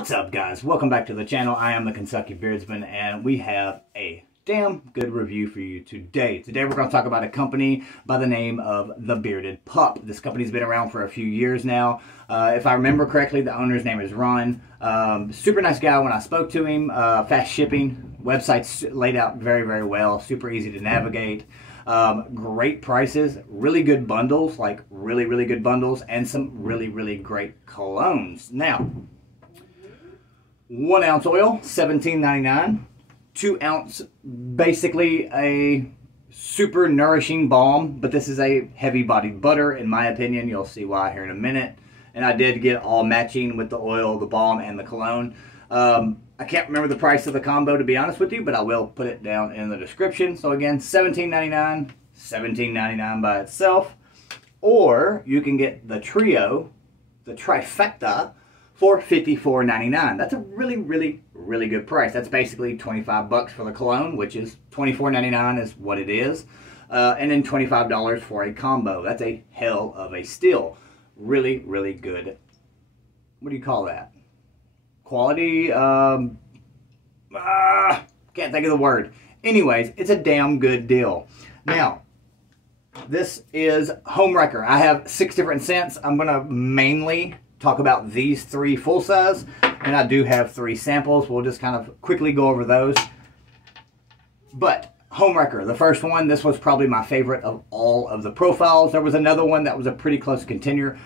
What's up, guys? Welcome back to the channel. I am the Kentucky Beardsman, and we have a damn good review for you today. Today we're going to talk about a company by the name of the Bearded Pup. This company's been around for a few years now. If I remember correctly, the owner's name is Ron. Super nice guy when I spoke to him. Fast shipping. Website's laid out very, very well. Super easy to navigate. Great prices, really good bundles, like really good bundles, and some really great colognes. Now, 1 ounce oil, $17.99. 2 ounce, basically a super nourishing balm, but this is a heavy bodied butter in my opinion. You'll see why here in a minute. And I did get all matching with the oil, the balm, and the cologne. I can't remember the price of the combo, to be honest with you, but I will put it down in the description. So again, $17.99, $17.99 by itself. Or you can get the trio, the trifecta, for $54.99. That's a really good price. That's basically 25 bucks for the cologne, which is $24.99 is what it is. And then $25 for a combo. That's a hell of a steal. Really good. What do you call that? Quality, can't think of the word. Anyways, it's a damn good deal. Now, this is Home Wrecker. I have 6 different scents. I'm going to mainly talk about these 3 full size, and I do have 3 samples. We'll just kind of quickly go over those. But Home Wrecker, the first one, this was probably my favorite of all of the profiles. There was another one that was a pretty close contender,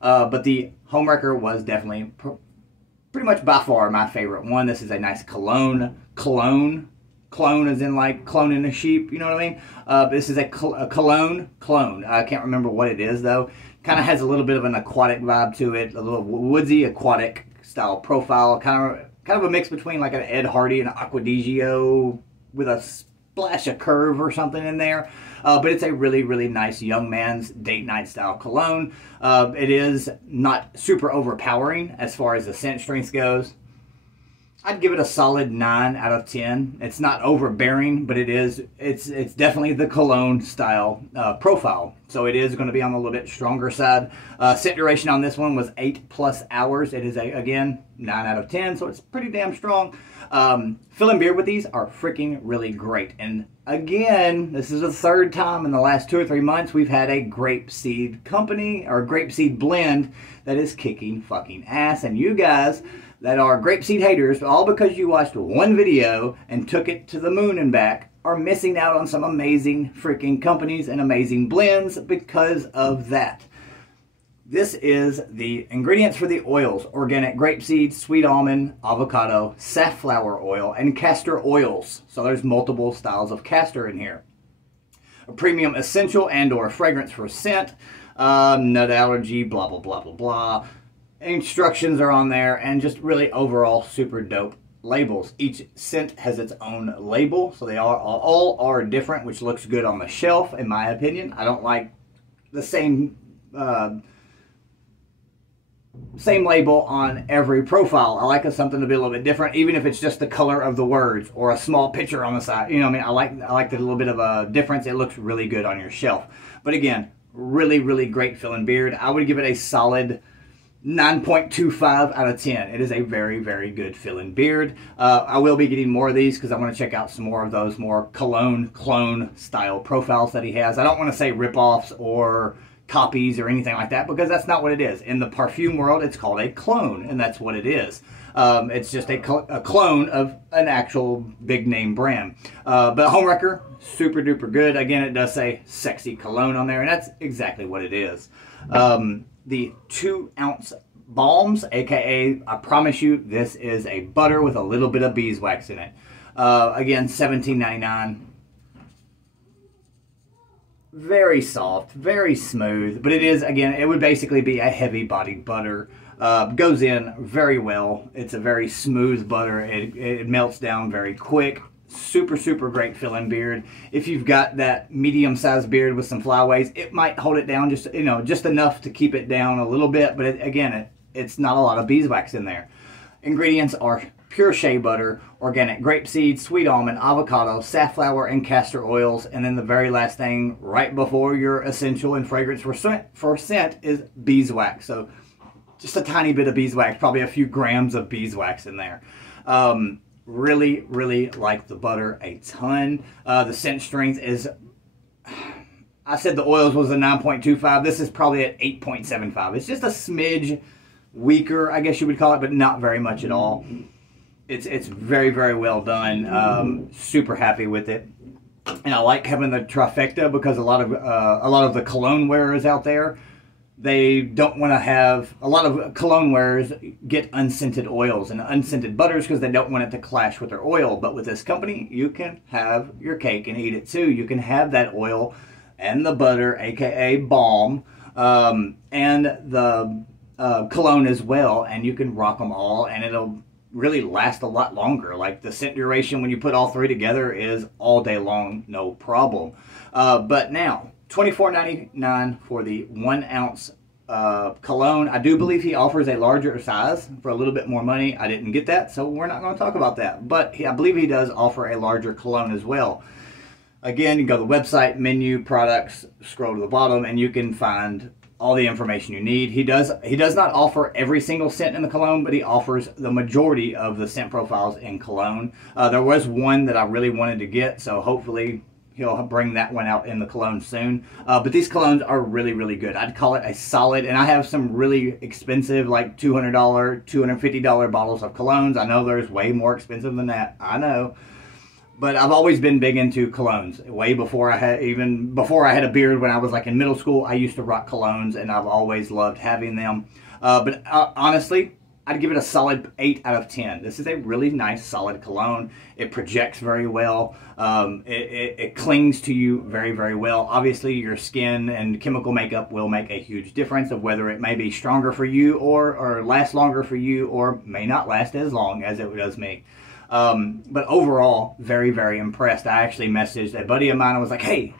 but the Home Wrecker was definitely pretty much by far my favorite one. This is a nice cologne as in like cloning a sheep, you know what I mean? This is a cologne. I can't remember what it is though. Kind of has a little bit of an aquatic vibe to it, a little woodsy aquatic style profile, kind of a mix between like an Ed Hardy and an Aqua di Gio with a splash of curve or something in there. But it's a really nice young man's date night style cologne. It is not super overpowering as far as the scent strength goes. I'd give it a solid 9 out of 10. It's not overbearing, but it's definitely the cologne style profile. So it is going to be on a little bit stronger side. Scent duration on this one was 8+ hours. It is, again, 9 out of 10, so it's pretty damn strong. Filling beard with these are freaking really great. And again, this is the 3rd time in the last 2 or 3 months we've had a grapeseed company or grapeseed blend that is kicking fucking ass. And you guys that are grapeseed haters, all because you watched one video and took it to the moon and back, are missing out on some amazing freaking companies and amazing blends because of that. This is the ingredients for the oils: organic grapeseed, sweet almond, avocado, safflower oil, and castor oils. So there's multiple styles of castor in here. A premium essential and or fragrance for scent, nut allergy, blah blah. Instructions are on there, and just really overall super dope labels. Each scent has its own label, so they all are different, which looks good on the shelf in my opinion. I don't like the same label on every profile. I like something to be a little bit different, even if it's just the color of the words or a small picture on the side. You know what I mean? I like the little bit of a difference. It looks really good on your shelf. But again, really great filling beard. I would give it a solid 9.25 out of 10. It is a very good filling beard. I will be getting more of these because I want to check out some more of those more clone style profiles that he has. I don't want to say rip-offs or copies or anything like that, because that's not what it is. In the perfume world, it's called a clone, and that's what it is. It's just a clone of an actual big name brand. But Home Wrecker, super duper good. Again, it does say sexy cologne on there, and that's exactly what it is. The 2 ounce balms, aka, I promise you, this is a butter with a little bit of beeswax in it. Again, $17.99. Very soft, very smooth, but it is, again, it would basically be a heavy bodied butter. Goes in very well. It's a very smooth butter. It melts down very quick. Super great filling beard. If you've got that medium-sized beard with some flyaways, it might hold it down just enough to keep it down a little bit, but it's not a lot of beeswax in there. Ingredients are pure shea butter, organic grapeseed, sweet almond, avocado, safflower, and castor oils. And then the very last thing right before your essential and fragrance for scent is beeswax. So just a tiny bit of beeswax, probably a few grams of beeswax in there. Really, really like the butter a ton. The scent strength is, I said the oils was a 9.25. This is probably at 8.75. It's just a smidge weaker, I guess you would call it, but not very much at all. It's very, very well done. Super happy with it. And I like having the trifecta because a lot of the cologne wearers out there, they don't want to have, a lot of cologne wearers get unscented oils and unscented butters because they don't want it to clash with their oil. But with this company, you can have your cake and eat it too. You can have that oil and the butter, aka balm, and the cologne as well, and you can rock them all, and it'll really last a lot longer. Like the scent duration when you put all three together is all day long, no problem. But now, $24.99 for the 1 ounce cologne. I do believe he offers a larger size for a little bit more money. I didn't get that, so we're not going to talk about that. But I believe he does offer a larger cologne as well. Again, you go to the website, menu, products, scroll to the bottom, and you can find all the information you need. He does not offer every single scent in the cologne, but he offers the majority of the scent profiles in cologne. There was one that I really wanted to get, so hopefully he'll bring that one out in the cologne soon. But these colognes are really, really good. I'd call it a solid, and I have some really expensive, like $200, $250 bottles of colognes. I know there's way more expensive than that. I know. But I've always been big into colognes. Way before I had, even before I had a beard when I was like in middle school, I used to rock colognes and I've always loved having them. But honestly, I'd give it a solid 8 out of 10. This is a really nice, solid cologne. It projects very well. It clings to you very, very well. Obviously, your skin and chemical makeup will make a huge difference of whether it may be stronger for you or last longer for you or may not last as long as it does me. But overall, very, very impressed. I actually messaged a buddy of mine. I was like, hey,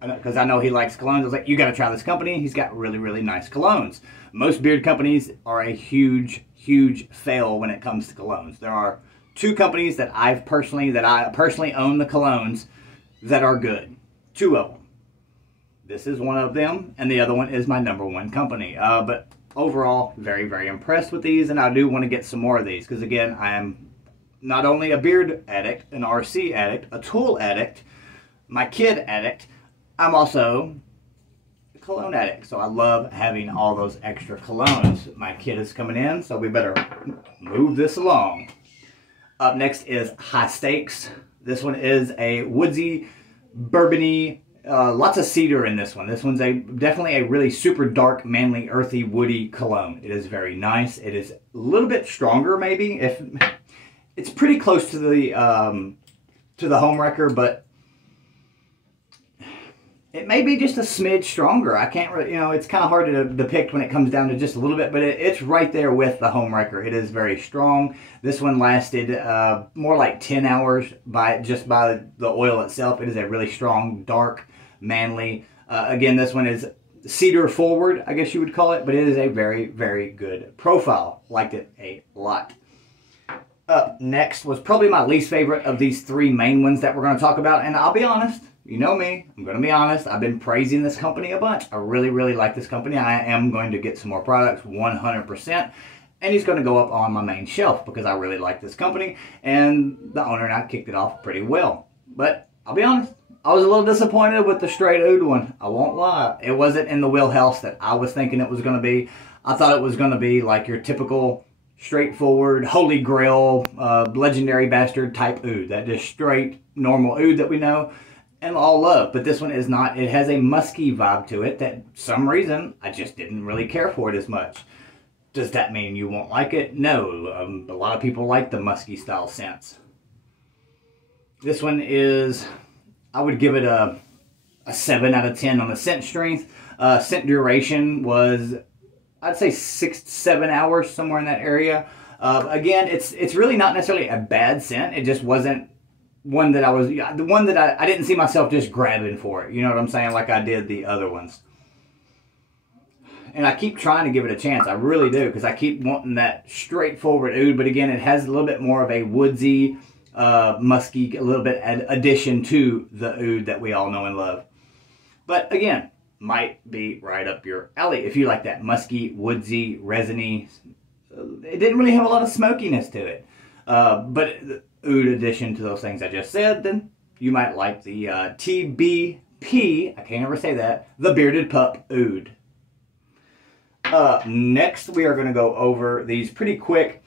because I know he likes colognes. I was like, you got to try this company. He's got really, really nice colognes. Most beard companies are a huge, huge fail when it comes to colognes. There are 2 companies that I personally own the colognes that are good. 2 of them. This is one of them, and the other one is my #1 company. But overall, very, very impressed with these, and I do want to get some more of these because, again, I am not only a beard addict, an RC addict, a tool addict, my kid addict, I'm also a cologne addict. So I love having all those extra colognes. My kid is coming in, so we better move this along. Up next is High Stakes. This one is a woodsy, bourbony, lots of cedar in this one. This one's definitely a really super dark, manly, earthy, woody cologne. It is very nice. It is a little bit stronger maybe. It's pretty close to the Homewrecker, but it may be just a smidge stronger. I can't really, it's kind of hard to depict when it comes down to just a little bit, but it's right there with the Homewrecker. It is very strong. This one lasted more like 10 hours just by the oil itself. It is a really strong, dark, manly. Again, this one is cedar forward, I guess you would call it, but it is a very, very good profile. Liked it a lot. Up next was probably my least favorite of these 3 main ones that we're going to talk about. And I'll be honest, you know me, I'm going to be honest. I've been praising this company a bunch. I really, really like this company. I am going to get some more products, 100%. And he's going to go up on my main shelf because I really like this company. And the owner and I kicked it off pretty well. But I'll be honest, I was a little disappointed with the straight oud one. I won't lie. It wasn't in the wheelhouse that I was thinking it was going to be. I thought it was going to be like your typical straightforward, holy grail, legendary bastard type oud. That just straight, normal oud that we know and all love. But this one is not. It has a musky vibe to it that some reason I just didn't really care for it as much. Does that mean you won't like it? No. A lot of people like the musky style scents. This one is, I would give it a 7 out of 10 on the scent strength. Scent duration was, I'd say 6 to 7 hours, somewhere in that area. Again, it's really not necessarily a bad scent. It just wasn't one that I didn't see myself just grabbing for it. You know what I'm saying? Like I did the other ones. And I keep trying to give it a chance. I really do, because I keep wanting that straightforward oud. But again, it has a little bit more of a woodsy, musky, a little bit addition to the oud that we all know and love. But again, might be right up your alley if you like that musky, woodsy, resiny. It didn't really have a lot of smokiness to it. But the oud addition to those things I just said, then you might like the TBP, I can't ever say that, the Bearded Pup Oud. Next, we are going to go over these pretty quick.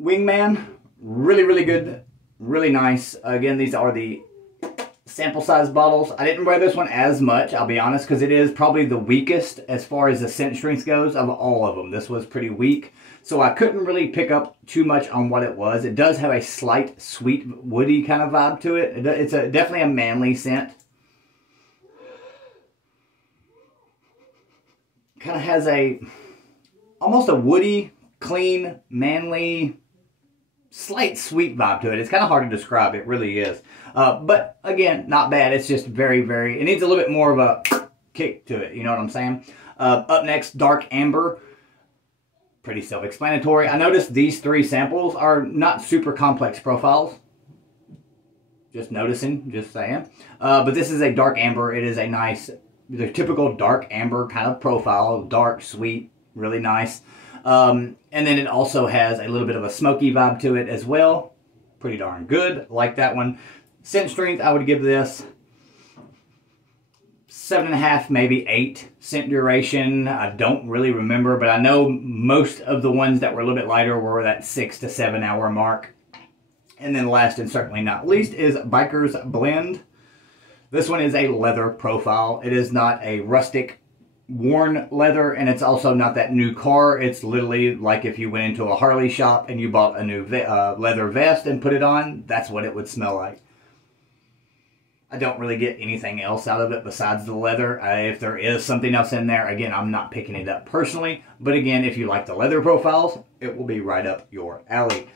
Wingman, really, really good, really nice. Again, these are the sample size bottles. I didn't wear this one as much, I'll be honest, because it is probably the weakest as far as the scent strength goes of all of them. This was pretty weak, so I couldn't really pick up too much on what it was. It does have a slight sweet, woody kind of vibe to it. It's definitely a manly scent. Kind of has almost a woody, clean, manly, slight sweet vibe to it. It's kind of hard to describe. It really is. But again, not bad. It's just very, very, it needs a little bit more of a kick to it. You know what I'm saying? Up next, Dark Amber. Pretty self-explanatory. I noticed these three samples are not super complex profiles. Just noticing, just saying. But this is a Dark Amber. It is a nice, the typical Dark Amber kind of profile. Dark, sweet, really nice. And then it also has a little bit of a smoky vibe to it as well. Pretty darn good. Like that one. Scent strength, I would give this 7.5, maybe 8. Scent duration, I don't really remember, but I know most of the ones that were a little bit lighter were that 6 to 7 hour mark. And then last and certainly not least is Biker's Blend. This one is a leather profile. It is not a rustic worn leather, and it's also not that new car. It's literally like if you went into a Harley shop and you bought a new leather vest and put it on, that's what it would smell like. I don't really get anything else out of it besides the leather. If there is something else in there, again, I'm not picking it up personally. But again, if you like the leather profiles, it will be right up your alley.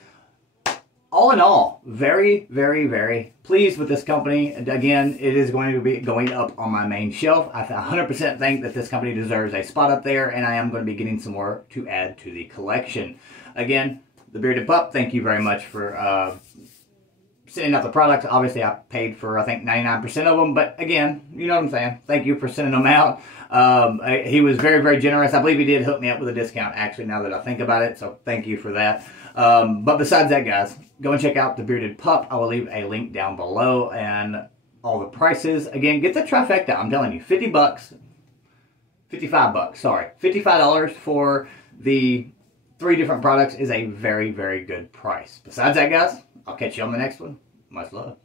All in all, very, very, very pleased with this company. And again, it is going to be going up on my main shelf. I 100% think that this company deserves a spot up there, and I am going to be getting some more to add to the collection. Again, the Bearded Pup, thank you very much for sending out the products. Obviously, I paid for, I think, 99% of them. But again, you know what I'm saying. Thank you for sending them out. He was very, very generous. I believe he did hook me up with a discount, actually, now that I think about it. So thank you for that. But besides that, guys, go and check out the Bearded Pup. I will leave a link down below and all the prices. Again, get the trifecta. I'm telling you, 50 bucks, 55 bucks, sorry. $55 for the 3 different products is a very, very good price. Besides that, guys, I'll catch you on the next one. Much love.